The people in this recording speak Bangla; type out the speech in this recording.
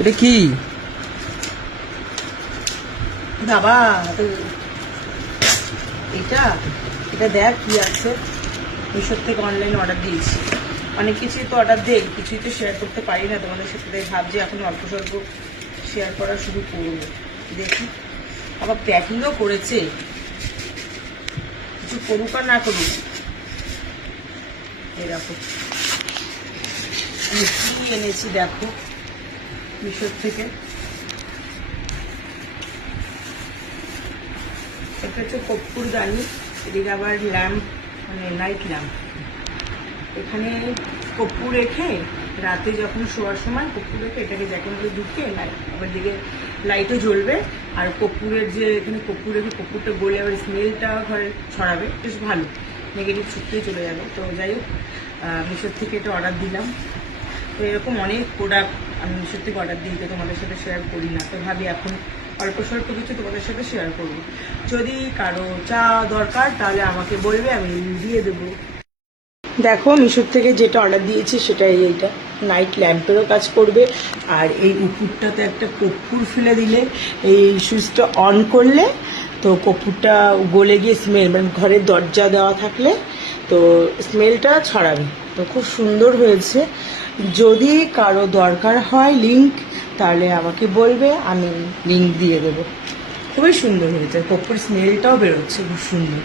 এটা কি বাবা? এটা এটা দেখ কি আছে। মিশোর থেকে অনলাইন অর্ডার দিয়েছি। অনেক কিছুই তো অর্ডার দেই, কিছুই তো শেয়ার করতে পারি না তোমাদের সাথে। তাই ভাবছি এখন অল্প স্বল্প শেয়ার করা শুরু করবো। দেখি, আবার প্যাকিংও করেছে। কিছু করুক আর না করুক, এরকম আমি কি এনেছি দেখো মিশোর থেকে। এটা হচ্ছে কর্পূরদানি, এদিকে আবার ল্যাম্প, মানে নাইট ল্যাম্প। এখানে কর্পূর রেখে রাতে যখন শোয়ার সময় কর্পূর রেখে এটাকে জ্যাকেট মধ্যে ঢুকিয়ে আবার দিকে লাইটও জ্বলবে। আর কর্পূরের যে এখানে কর্পূর রেখে কর্পূরটা গলে আবার স্মেলটা ঘরে ছড়াবে, বেশ ভালো, নেগেটিভ ছুটতেই চলে যাবে। তো যাই হোক, মিশোর থেকে এটা অর্ডার দিলাম। তো এরকম অনেক প্রোডাক্ট আমি মিশোর থেকে অর্ডার দিই, তো তোমাদের সাথে শেয়ার করি না। তো ভাবি এখন অল্প স্বল্প কিছু তোমাদের সাথে শেয়ার করবো। যদি কারো চা দরকার তাহলে আমাকে বলবে, আমি দিয়ে দেবো। দেখো মিশোর থেকে যেটা অর্ডার দিয়েছি সেটা এইটা নাইট ল্যাম্পেরও কাজ করবে। আর এই উপরটাতে একটা কর্পূর ফেলে দিলে, এই সুইচটা অন করলে তো কর্পূরটা গলে গিয়ে স্মেল, মানে ঘরের দরজা দেওয়া থাকলে তো স্মেলটা ছড়াবে। তো খুব সুন্দর হয়েছে। যদি কারো দরকার হয় লিঙ্ক, তাহলে আমাকে বলবে, আমি লিঙ্ক দিয়ে দেবো। খুবই সুন্দর হয়েছে, কর্পূর স্মেলটাও বেরোচ্ছে খুব সুন্দর।